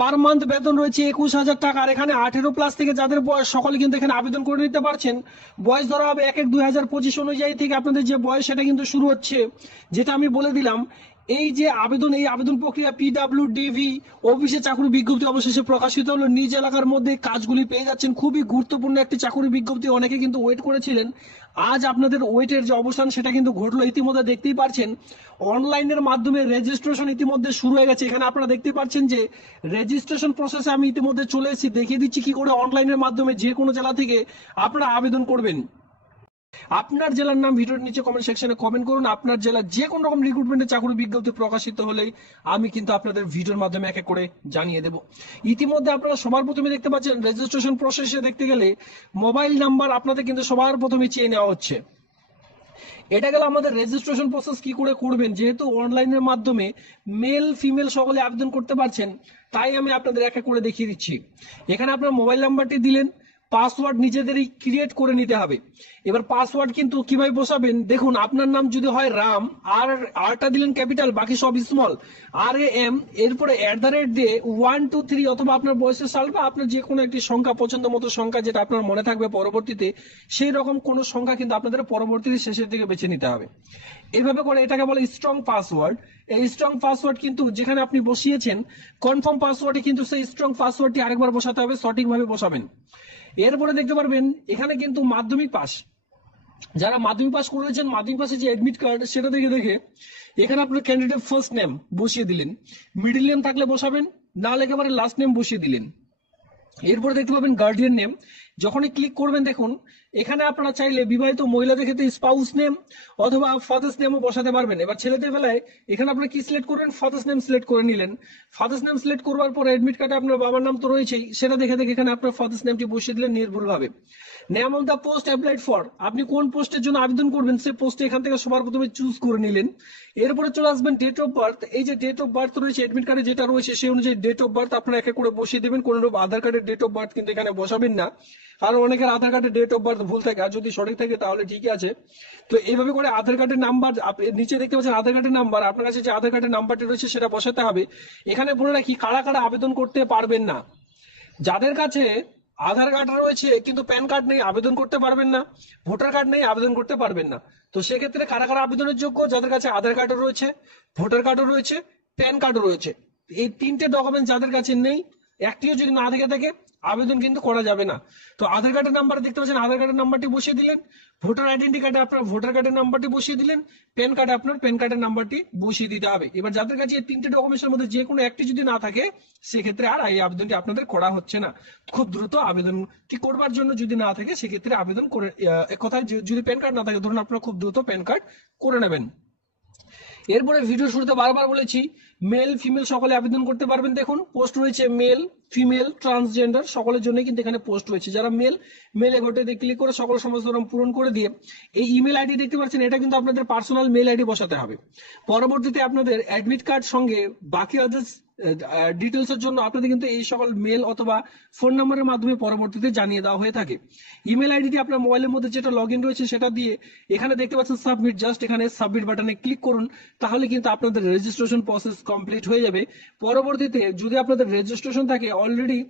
Per month বেতন রয়েছে 21,000 টাকা। আর এখানে 18+ থেকে যাদের বয়স সকলে কিন্তু এখানে আবেদন করে নিতে পারছেন। বয়স ধরা হবে 1/1/2025 অনুযায়ী থেকে আপনাদের যে বয়স সেটা কিন্তু শুরু হচ্ছে, যেটা আমি বলে দিলাম। এই যে আবেদন, এই আবেদন প্রক্রিয়া PWDV অফিসে চাকরি বিজ্ঞপ্তি অবশেষে প্রকাশিত হলো। নিজ এলাকার মধ্যে কাজগুলি পেয়ে যাচ্ছেন। খুবই গুরুত্বপূর্ণ একটি চাকরি বিজ্ঞপ্তি, অনেকে কিন্তু ওয়েট করেছিলেন। আজ আপনাদের ওয়েটের যে অবসান সেটা কিন্তু ঘটলো। ইতিমধ্যে দেখতেই পারছেন অনলাইনের মাধ্যমে রেজিস্ট্রেশন ইতিমধ্যে শুরু হয়ে গেছে। এখানে আপনারা দেখতে পাচ্ছেন যে রেজিস্ট্রেশন প্রসেসে আমি ইতিমধ্যে চলে এসেছি, দেখিয়ে দিচ্ছি কি করে অনলাইনের মাধ্যমে যে কোনো জেলা থেকে আপনারা আবেদন করবেন। আপনার জেলার নাম ভিডিওর নিচে কমেন্ট সেকশনে কমেন্ট করুন। আপনার জেলার যে কোনো রকম রিক্রুটমেন্টের চাকরি বিজ্ঞপ্তি প্রকাশিত হলেই আমি কিন্তু আপনাদের ভিডিওর মাধ্যমে এক এক করে জানিয়ে দেব। ইতিমধ্যে আপনারা সবার প্রথমে দেখতে পাচ্ছেন রেজিস্ট্রেশন প্রসেসে দেখতে গেলে মোবাইল নাম্বার আপনাদের কিন্তু সবার প্রথমে চেয়ে নেওয়া হচ্ছে। এটা গেল আমাদের রেজিস্ট্রেশন প্রসেস কি করে করবেন। যেহেতু অনলাইনের মাধ্যমে মেল ফিমেল সকলে আবেদন করতে পারছেন, তাই আমি আপনাদের এক এক করে দেখিয়ে দিচ্ছি। এখানে আপনার মোবাইল নাম্বারটি দিলেন, পাসওয়ার্ড নিজেদেরই ক্রিয়েট করে নিতে হবে। এবার পাসওয়ার্ড কিন্তু কিভাবে বসাবেন দেখুন, আপনার নাম যদি হয় রাম, আর আরটা দিলেন ক্যাপিটাল, বাকি সব স্মল, RAM, এরপরে দিয়ে 1 2 3 অথবা আপনার বয়সের সাল বা আপনার যে কোনো একটি সংখ্যা, পছন্দ মতো সংখ্যা যেটা আপনার মনে থাকবে পরবর্তীতে, সেই রকম কোনো সংখ্যা কিন্তু আপনাদের পরবর্তীতে শেষের দিকে বেছে নিতে হবে। এভাবে করে এটাকে বলে স্ট্রং পাসওয়ার্ড। এই স্ট্রং পাসওয়ার্ড কিন্তু যেখানে আপনি বসিয়েছেন কনফার্ম পাসওয়ার্ডে কিন্তু সেই স্ট্রং পাসওয়ার্ডটি আরেকবার বসাতে হবে, সঠিকভাবে বসাবেন। এরপরে দেখতে পারবেন এখানে কিন্তু মাধ্যমিক পাস, যারা মাধ্যমিক পাস করেছেন মাধ্যমিক পাশে যে অ্যাডমিট কার্ড সেটা দেখে দেখে এখানে আপনার ক্যান্ডিডেট ফার্স্ট নেম বসিয়ে দিলেন, মিডল নেম থাকলে বসাবেন, না একেবারে লাস্ট নেম বসিয়ে দিলেন। এরপরে দেখতে পাবেন গার্ডিয়ান নেম, যখনই ক্লিক করবেন দেখুন এখানে আপনারা চাইলে বিবাহিত মহিলাদের ক্ষেত্রে স্পাউস নেম অথবা ফাদার্স নেমও বসাতে পারবেন। এবার ছেলেদের বেলায় এখানে আপনারা কি সিলেক্ট করবেন, ফাদার্স নেম সিলেক্ট করে নিলেন। ফাদার্স নেম সিলেক্ট করবার পর অ্যাডমিট কার্ডে আপনার বাবার নাম তো রয়েছেই, সেটা দেখে দেখে এখানে আপনার ফাদার্স নেমটি বসিয়ে দিলেন নির্ভুলভাবে। Name of the post applied for, আপনি কোন পোস্টের জন্য আবেদন করবেন সেই পোস্টে এখান থেকে সবার প্রথমে চুজ করে নিলেন। এরপরে চলে আসবেন ডেট অফ বার্থ, এই যে ডেট অফ বার্থ রয়েছে অ্যাডমিট কার্ডে যেটা রয়েছে সেই অনুযায়ী ডেট অফ বার্থ আপনারা এক এক করে বসিয়ে দেবেন। কোন রূপ আধার কার্ডের ডেট অফ বার্থ কিন্তু এখানে বসাবেন না, কারণ অনেকের আধার কার্ডের ডেট অফ বার্থ ভুল থাকে, আর যদি সঠিক থাকে তাহলে ঠিকই আছে। তো এইভাবে করে আধার কার্ডের নাম্বার নিচে দেখতে পাচ্ছেন আধার কার্ডের নাম্বার, আপনার কাছে যে আধার কার্ডের নাম্বারটি রয়েছে সেটা বসাতে হবে। এখানে বলে রাখি কারা কারা আবেদন করতে পারবেন না। যাদের কাছে আধার কার্ড রয়েছে কিন্তু প্যান কার্ড নেই আবেদন করতে পারবেন না, ভোটার কার্ড নেই আবেদন করতে পারবেন না। তো সেক্ষেত্রে কারা কারা আবেদনের যোগ্য, যাদের কাছে আধার কার্ডও রয়েছে, ভোটার কার্ডও রয়েছে, প্যান কার্ডও রয়েছে, এই তিনটে ডকুমেন্ট যাদের কাছে নেই, একটিও যদি না থেকে থাকে আবেদন কিন্তু করা যাবে না। তো আধার কার্ডের নাম্বার দেখতে পাচ্ছেন, আধার কার্ডের নাম্বারটি বসিয়ে দিলেন, ভোটার আইডেন্টি কার্ডে আপনার ভোটার কার্ডের নাম্বারটি বসিয়ে দিলেন, প্যান কার্ডে আপনার প্যান কার্ডের নাম্বারটি বসিয়ে দিতে হবে। এবার যাদের কাছে এই তিনটে ডকুমেন্টের মধ্যে যে কোনো একটি যদি না থাকে সেক্ষেত্রে আর এই আবেদনটি আপনাদের করা হচ্ছে না। খুব দ্রুত আবেদনটি করবার জন্য যদি না থাকে সেক্ষেত্রে আবেদন করে, এক কথায় যদি প্যান কার্ড না থাকে ধরুন আপনারা খুব দ্রুত প্যান কার্ড করে নেবেন। এরপরে ভিডিও শুরুতে বারবার বলেছি মেল ফিমেল সকলে আবেদন করতে পারবেন। দেখুন পোস্ট রয়েছে মেল ফিমেল ট্রান্সজেন্ডার সকলের জন্য কিন্তু এখানে পোস্ট রয়েছে। যারা মেলে ঘটে ক্লিক করে সকল সমস্ত ফর্ম পূরণ করে দিয়ে এই ইমেল আইডি দেখতে পাচ্ছেন, এটা কিন্তু আপনাদের পার্সোনাল মেল আইডি বসাতে হবে। পরবর্তীতে আপনাদের অ্যাডমিট কার্ড সঙ্গে বাকি আদার্স ডিটেলস এর জন্য আপনাদের কিন্তু এই সকল মেল অথবা ফোন নাম্বারের মাধ্যমে পরবর্তীতে জানিয়ে দেওয়া হয়ে থাকে। ইমেল আইডিটি আপনার মোবাইলের মধ্যে যেটা লগ ইন রয়েছে সেটা দিয়ে এখানে দেখতে পাচ্ছেন সাবমিট, জাস্ট এখানে সাবমিট বাটনে ক্লিক করুন, তাহলে কিন্তু আপনাদের রেজিস্ট্রেশন প্রসেস কমপ্লিট হয়ে যাবে। পরবর্তীতে যদি আপনাদের রেজিস্ট্রেশন থাকে অলরেডি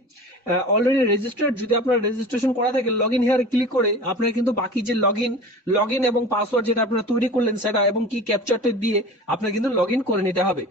রেজিস্টার্ড, যদি আপনার রেজিস্ট্রেশন করা থাকে লগ ইন হিয়ারে ক্লিক করে আপনারা কিন্তু বাকি যে লগ ইন এবং পাসওয়ার্ড যেটা আপনারা তৈরি করলেন সেটা এবং কি ক্যাপচারটা দিয়ে আপনারা কিন্তু লগ ইন করে নিতে হবে।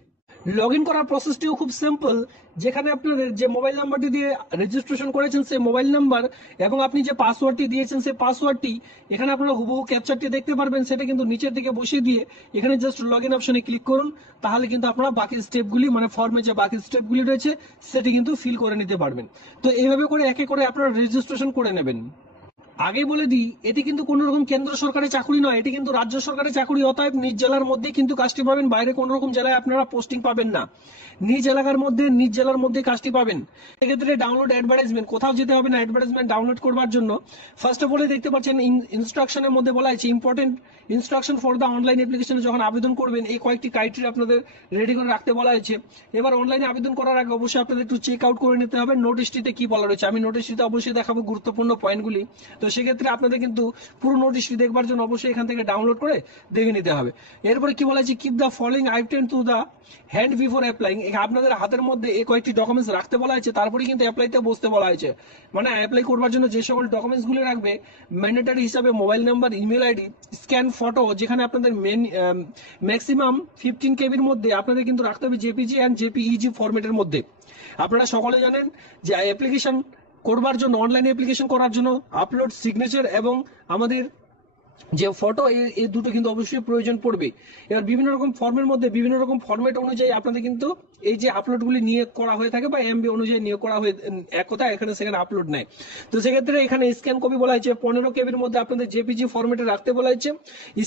লগ ইন করার প্রসেসটিও খুব সিম্পল, যেখানে আপনাদের যে মোবাইল নাম্বারটি দিয়ে রেজিস্ট্রেশন করেছেন সেই মোবাইল নাম্বার এবং আপনি যে পাসওয়ার্ডটি দিয়েছেন সেই পাসওয়ার্ডটি এখানে আপনারা হুবহু ক্যাপচারটি দেখতে পারবেন, সেটা কিন্তু নিচের দিকে বসিয়ে দিয়ে এখানে জাস্ট লগ ইন অপশনে ক্লিক করুন, তাহলে কিন্তু আপনারা বাকি স্টেপগুলি মানে ফর্মে যে বাকি স্টেপগুলি রয়েছে সেটি কিন্তু ফিল করে নিতে পারবেন। তো এইভাবে করে একে করে আপনারা রেজিস্ট্রেশন করে নেবেন। আগে বলে দিই এটি কিন্তু কোন রকম কেন্দ্র সরকারের চাকরি নয়, এটি কিন্তু রাজ্য সরকারের চাকরি। অতএব নিজ জেলার মধ্যে কিন্তু কাজটি পাবেন, বাইরে কোন রকম জেলায় আপনারা পোস্টিং পাবেন না। নিজ এলাকার মধ্যে নিজ জেলার মধ্যে কাজটি পাবেন। সেক্ষেত্রে ডাউনলোড অ্যাডভার্টাইজমেন্ট, কোথাও যেতে হবে না অ্যাডভার্টাইজমেন্ট ডাউনলোড করবার জন্য। ফার্স্ট অফ অল দেখতে পাচ্ছেন ইনস্ট্রাকশনের মধ্যে বলা আছে important instruction for the online অ্যাপ্লিকেশনে যখন আবেদন করবেন এই কয়েকটি ক্রাইটেরিয়া আপনাদের রেডি করে রাখতে বলা হয়েছে। এবার অনলাইনে আবেদন করার আগে অবশ্যই আপনাদের একটু চেক আউট করে নিতে হবে নোটিশটিতে কি বলা রয়েছে। আমি নোটিশটিতে অবশ্যই দেখাবো গুরুত্বপূর্ণ পয়েন্টগুলি। তো তো সেক্ষেত্রে আপনাদের কিন্তু পুরো নোটিশটি দেখবার জন্য অবশ্যই এখান থেকে ডাউনলোড করে দেখে নিতে হবে। এরপরে কি বলা হয়েছে, keep the following item to the hand before applying. আপনাদের হাতের মধ্যে এই কয়েকটি ডকুমেন্টস রাখতে বলা হয়েছে, তারপরে কিন্তু অ্যাপ্লাইতে বসতে বলা হয়েছে। মানে অ্যাপ্লাই করবার জন্য যে সকল ডকুমেন্টস গুলো রাখবে ম্যান্ডেটরি হিসাবে mobile number, email ID, scan photo, যেখানে আপনাদের ম্যাক্সিমাম 15 কেবির মধ্যে আপনাদের কিন্তু রাখতে হবে জেপিজি অ্যান্ড জেপিইজি ফরম্যাটের মধ্যে। আপনারা সকলে জানেন যে অ্যাপ্লিকেশন করবার জন্য, অনলাইনে অ্যাপ্লিকেশন করার জন্য আপলোড, সিগনেচার এবং আমাদের যে ফটো, এই দুটো কিন্তু অবশ্যই প্রয়োজন পড়বে। এবার বিভিন্ন রকম ফর্মের মধ্যে বিভিন্ন রকম ফরম্যাট অনুযায়ী আপনাদের কিন্তু এই যে আপলোডগুলি নিয়োগ করা হয়ে থাকে বা এমবি অনুযায়ী নিয়োগ করা হয়ে এক কথা এখানে সেখানে আপলোড নেয়। তো সেক্ষেত্রে এখানে স্ক্যান কপি বলা হয়েছে 15 কেবির মধ্যে আপনাদের জেপিজি ফরম্যাটে রাখতে বলা হয়েছে।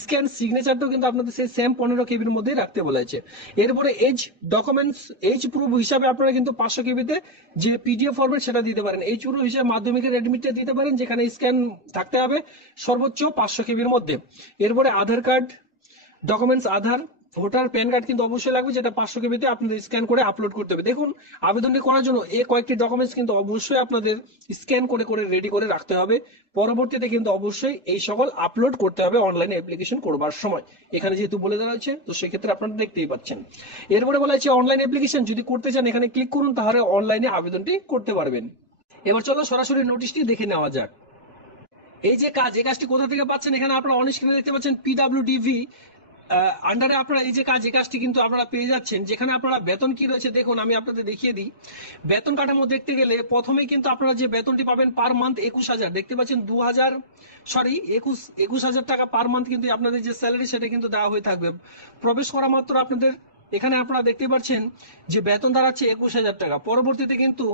স্ক্যান সিগনেচারটাও কিন্তু আপনাদের সেই সেম 15 কেবির মধ্যেই রাখতে বলা হয়েছে। এরপরে এজ ডকুমেন্টস, এজ প্রুফ হিসাবে আপনারা কিন্তু 500 কেবিতে যে পিডিএফ ফরম্যাট সেটা দিতে পারেন। এজ প্রুফ হিসাবে মাধ্যমিকের অ্যাডমিটটা দিতে পারেন, যেখানে স্ক্যান থাকতে হবে সর্বোচ্চ 500 কেবির মধ্যে। এরপরে আধার কার্ড ডকুমেন্টস, আধার, ভোটার, প্যান কার্ড কিন্তু অবশ্যই লাগবে, যেটা 500 কেবিতে আপনাদের স্ক্যান করে আপলোড করতে হবে। দেখুন, আবেদনটি করার জন্য এই কয়েকটি ডকুমেন্টস কিন্তু অবশ্যই আপনাদের স্ক্যান করে করে রেডি করে রাখতে হবে। পরবর্তীতে কিন্তু অবশ্যই এই সকল আপলোড করতে হবে অনলাইনে অ্যাপ্লিকেশন করবার সময়। এখানে যেহেতু বলে দেওয়া হয়েছে, তো সেক্ষেত্রে আপনারা দেখতেই পাচ্ছেন। এরপরে বলা হয়েছে অনলাইন অ্যাপ্লিকেশন যদি করতে চান এখানে ক্লিক করুন, তাহলে অনলাইনে আবেদনটি করতে পারবেন। এবার চলো সরাসরি নোটিশটি দেখে নেওয়া যাক। এই যে কাজ, এই কাজটি কোথা থেকে পাচ্ছেন, এখানে আপনারা অন স্ক্রিনে দেখতে পাচ্ছেন পিডব্লিউডিভি আন্ডারে আপনারা এই যে কাজ, এই কাজটি কিন্তু আপনারা পেয়ে যাচ্ছেন। যেখানে আপনারা বেতন কি রয়েছে দেখুন, আমি আপনাদের দেখিয়ে দিই। বেতন কাঠামো দেখতে গেলে প্রথমেই কিন্তু আপনারা যে বেতনটি পাবেন পার মান্থ 21,000 দেখতে পাচ্ছেন, 21,000 টাকা পার মান্থ কিন্তু আপনাদের যে স্যালারি সেটা কিন্তু দেওয়া হয়ে থাকবে। প্রবেশ করা মাত্র আপনাদের এখানে আপনারা দেখতে পাচ্ছেন যে বেতন দাঁড়াচ্ছে 21,000 টাকা। পরবর্তীতে কিন্তু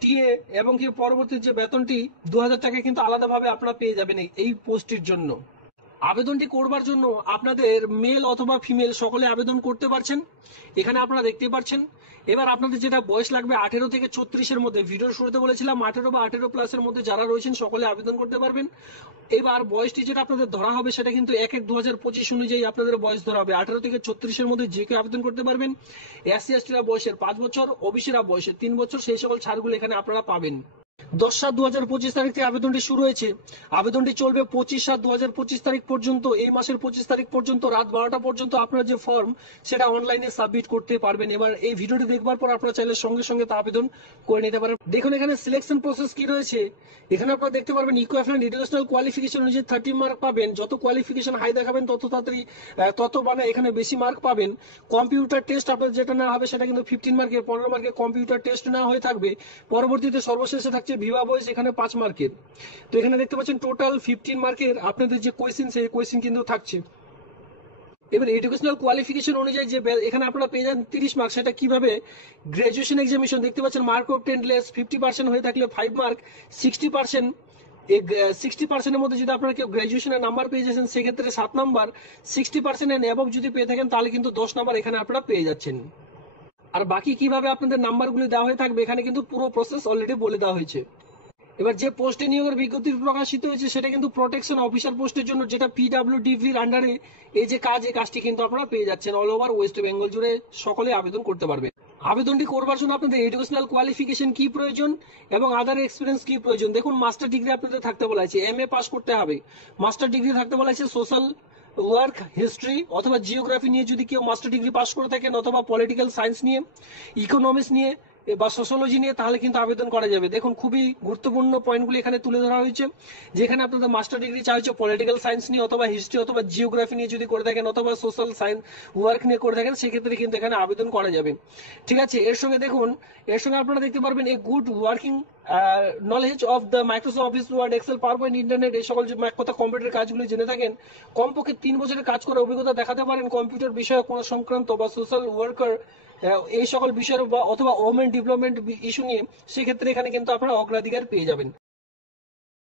টিএ এবং কি পরবর্তী যে বেতনটি 2,000 টাকা কিন্তু আলাদাভাবে আপনারা পেয়ে যাবেন এই পোস্টের জন্য। আবেদনটি করবার জন্য আপনাদের মেল অথবা ফিমেল সকলে আবেদন করতে পারছেন, এখানে আপনারা দেখতে পাচ্ছেন। এবার আপনাদের যেটা বয়স লাগবে 18 থেকে 34-এর মধ্যে, ভিডিওর শুরুতে বলেছিলাম 18 বা 18 প্লাসের মধ্যে যারা রয়েছেন সকলে আবেদন করতে পারবেন। এবার বয়সটি যেটা আপনাদের ধরা হবে সেটা কিন্তু 1/1/2025 অনুযায়ী আপনাদের বয়স ধরা হবে। 18 থেকে 34-এর মধ্যে যে কেউ আবেদন করতে পারবেন। এসসি এসটিরা বয়সের 5 বছর, ওবিসিরা বয়সের 3 বছর, সেই সকল ছাড়গুলো এখানে আপনারা পাবেন। 10/7/2025 তারিখ থেকে আবেদনটি শুরু হয়েছে। আবেদনটি চলবে 25/7/2025 তারিখ পর্যন্ত। এই মাসের 25 তারিখ পর্যন্ত রাত 12টা পর্যন্ত আপনার যে ফর্ম সেটা অনলাইনে সাবমিট করতে পারবেন। এবার এই ভিডিওটি দেখবার পর আপনারা চাইলে সঙ্গে সঙ্গে তা আবেদন করে নিতে পারেন। দেখুন এখানে সিলেকশন প্রসেস কি রয়েছে, এখানে আপনারা দেখতে পারবেন ইকুইভ্যালেন্ট এডুকেশনাল কোয়ালিফিকেশন অনুযায়ী 30 মার্ক পাবেন। যত কোয়ালিফিকেশন হাই দেখাবেন তত তাড়াতাড়ি তত মানে এখানে বেশি মার্ক পাবেন। কম্পিউটার টেস্ট আপনার যেটা নেওয়া হবে সেটা কিন্তু 15 মার্কের, 15 মার্কের কম্পিউটার টেস্ট নেওয়া হয়ে থাকবে। পরবর্তীতে সর্বশেষে থাকছে ভিভা ভয়েস, এখানে 5 মার্কের। তো এখানে দেখতে পাচ্ছেন টোটাল 15 মার্কের আপনাদের যে কোয়েশ্চেন, সেই কোয়েশ্চেন কিন্তু থাকছে। এবার এডুকেশনাল কোয়ালিফিকেশন অনুযায়ী যে এখানে আপনারা পেয়ে যান 30 মার্ক, সেটা কিভাবে, গ্রাজুয়েশন এক্সামিনেশন দেখতে পাচ্ছেন মার্ক অফ 10 লেস, 50% হয়ে থাকলে 5 মার্ক, 60% এই 60%-এর মধ্যে যদি আপনারা কেউ গ্রাজুয়েশনের নাম্বার পেয়ে যাচ্ছেন সেক্ষেত্রে 7 নাম্বার, 60% এন্ড অ্যাবভ যদি পেয়ে থাকেন তাহলে কিন্তু 10 নাম্বার এখানে আপনারা পেয়ে যাচ্ছেন। আর বাকি কিভাবে আপনাদের নাম্বারগুলি দেওয়া হয়ে থাকবে এখানে কিন্তু পুরো প্রসেস অলরেডি বলে দেওয়া হয়েছে। এবার যে পোস্টে নিয়োগের বিজ্ঞপ্তি প্রকাশিত হয়েছে সেটা কিন্তু প্রোটেকশন অফিসার পোস্টের জন্য, যেটা পিডব্লিউডিভির আন্ডারে এই যে কাজ, এই কাজটি কিন্তু আপনারা পেয়ে যাচ্ছেন। অল ওভার ওয়েস্ট বেঙ্গল জুড়ে সকলে আবেদন করতে পারবে। আবেদনটি করবার জন্য আপনাদের এডুকেশনাল কোয়ালিফিকেশন কি প্রয়োজন এবং আদার এক্সপিরিয়েন্স কি প্রয়োজন। দেখুন মাস্টার ডিগ্রি আপনাদের থাকতে বলা হয়েছে, এমএ পাস করতে হবে। মাস্টার ডিগ্রি থাকতে বলা হয়েছে সোশ্যাল ওয়ার্ক, হিস্ট্রি অথবা জিওগ্রাফি নিয়ে যদি কেউ মাস্টার ডিগ্রি পাস করে থাকেন, অথবা পলিটিক্যাল সায়েন্স নিয়ে, ইকোনমিক্স নিয়ে বা সোশ্যোলজি নিয়ে, তাহলে কিন্তু আবেদন করা যাবে। দেখুন খুবই গুরুত্বপূর্ণ পয়েন্টগুলি এখানে তুলে ধরা হয়েছে, যেখানে আপনাদের মাস্টার ডিগ্রি চাই হচ্ছে পলিটিক্যাল সায়েন্স নিয়ে অথবা হিস্ট্রি অথবা জিওগ্রাফি নিয়ে যদি করে থাকেন, অথবা সোশ্যাল সায়েন্স ওয়ার্ক নিয়ে করে থাকেন, সেক্ষেত্রে কিন্তু এখানে আবেদন করা যাবে। ঠিক আছে, এর সঙ্গে দেখুন, এর সঙ্গে আপনারা দেখতে পারবেন এই good working knowledge of the Microsoft Office, Word, Excel, PowerPoint, internet, এই সকল যে এক কথা কম্পিউটার কাজগুলি জেনে থাকেন, কমপক্ষে 3 বছরের কাজ করার অভিজ্ঞতা দেখাতে পারেন কম্পিউটার বিষয়ে কোনো সংক্রান্ত বা সোশ্যাল ওয়ার্কার এই সকল বিষয়ের বা অথবা ওমেন ডেভেলপমেন্ট ইস্যু নিয়ে, সেক্ষেত্রে এখানে কিন্তু আপনারা অগ্রাধিকার পেয়ে যাবেন।